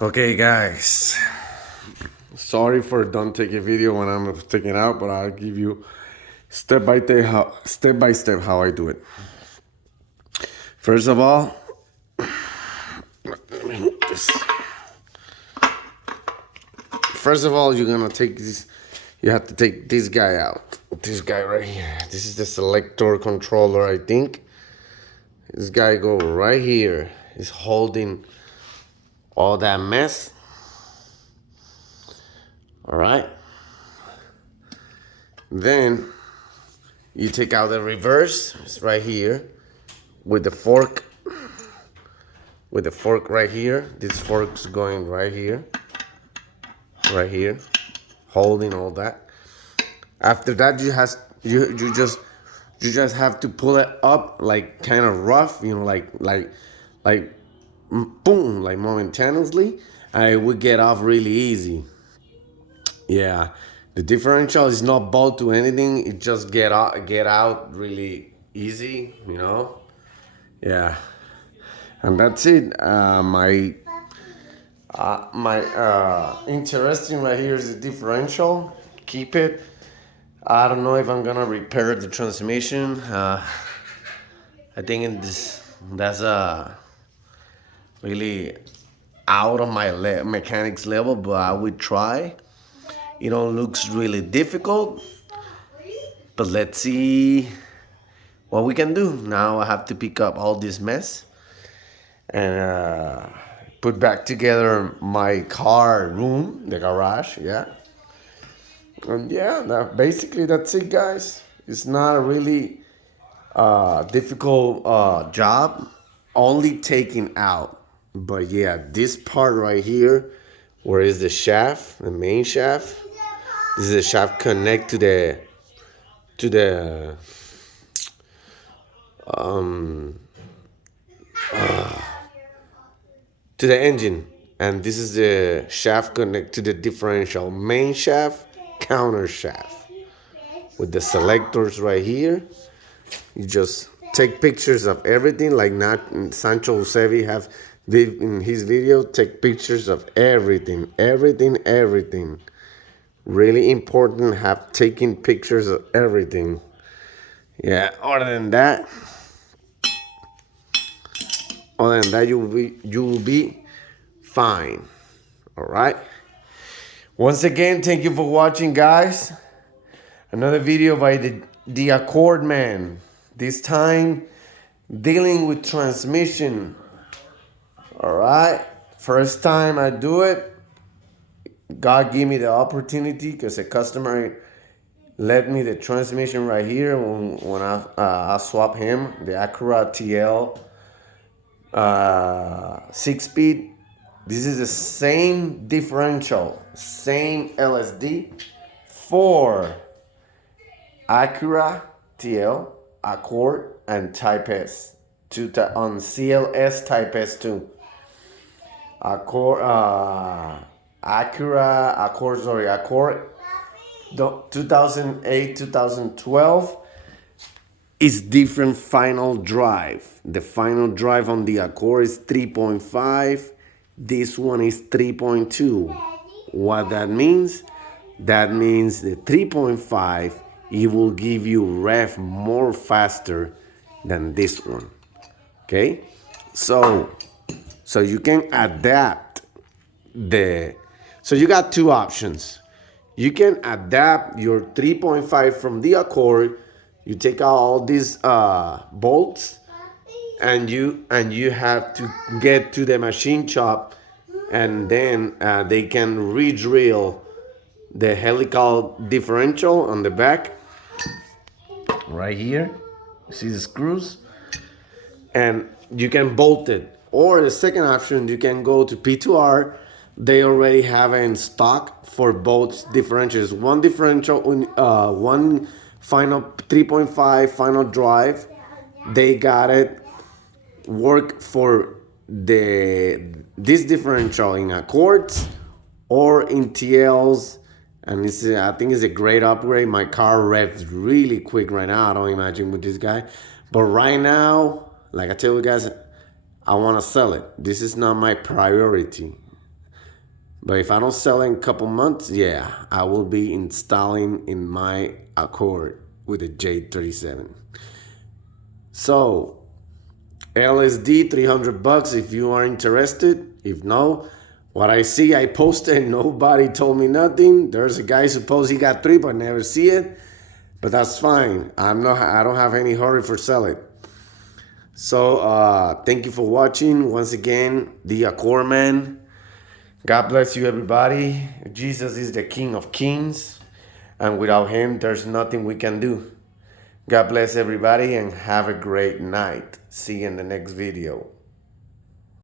Okay, guys. Sorry for don't take a video when I'm taking out, but I'll give you step by step how I do it. First of all, this- first of all, you're gonna take this. You have to take this guy out. This guy right here. This is the selector controller, I think. This guy go right here. He's holding all that mess. All right. Then you take out the reverse. It's right here with the fork. With the fork right here. This fork's going right here. Right here. Holding all that. After that, you just have to pull it up like kind of rough, like boom, like momentaneously, and it would get off really easy. Yeah, the differential is not bolt to anything; it just get out really easy, you know. Yeah, and that's it. My interesting right here is the differential. Keep it. I don't know if I'm gonna repair the transmission. I think that's really out of my mechanics level, but I would try. It don't looks really difficult, but let's see what we can do. Now I have to pick up all this mess and put back together my car room, the garage. Yeah, and yeah, basically that's it, guys. It's not a really difficult job, only taking out. But yeah, this part right here, where is the shaft, the main shaft? This is the shaft connect to the um to the engine, and this is the shaft connect to the differential main shaft, counter shaft, with the selectors right here. You just take pictures of everything, like not Sancho Sevi have in his video. Take pictures of everything, everything. Really important. Have taken pictures of everything. Yeah. Other than that, you will be fine. All right. Once again, thank you for watching, guys. Another video by the Accord Man. This time dealing with transmission. All right. First time I do it, God gave me the opportunity because a customer let me the transmission right here when I swap him the Acura TL 6 speed. This is the same differential, same LSD for Acura TL, Accord, and Type S. On CLS Type S too. Accord, Accord 2008, 2012 is different final drive. The final drive on the Accord is 3.5. This one is 3.2. What that means? That means the 3.5, it will give you rev more faster than this one. Okay? So you can adapt the so you got two options. You can adapt your 3.5 from the Accord. You take out all these bolts, and you have to get to the machine shop, and then they can re-drill the helical differential on the back right here. See the screws, and you can bolt it. Or the second option, you can go to P2R. They already have it in stock for both differentials. One differential, one final 3.5 final drive. They got it work for this differential in Accords or in TLs, and I think it's a great upgrade. My car revs really quick right now. I don't imagine with this guy, but right now, like I tell you guys, I want to sell it. This is not my priority. But if I don't sell it in a couple months, yeah, I will be installing in my Accord with the J37. So, LSD, $300 if you are interested. If no, what I see, I posted, nobody told me nothing. There's a guy suppose he got 3, but never see it. But that's fine. I don't have any hurry for sell it. So thank you for watching. Once again, the Accord Man. God bless you, everybody. Jesus is the King of Kings, and without him, there's nothing we can do. God bless everybody and have a great night. See you in the next video.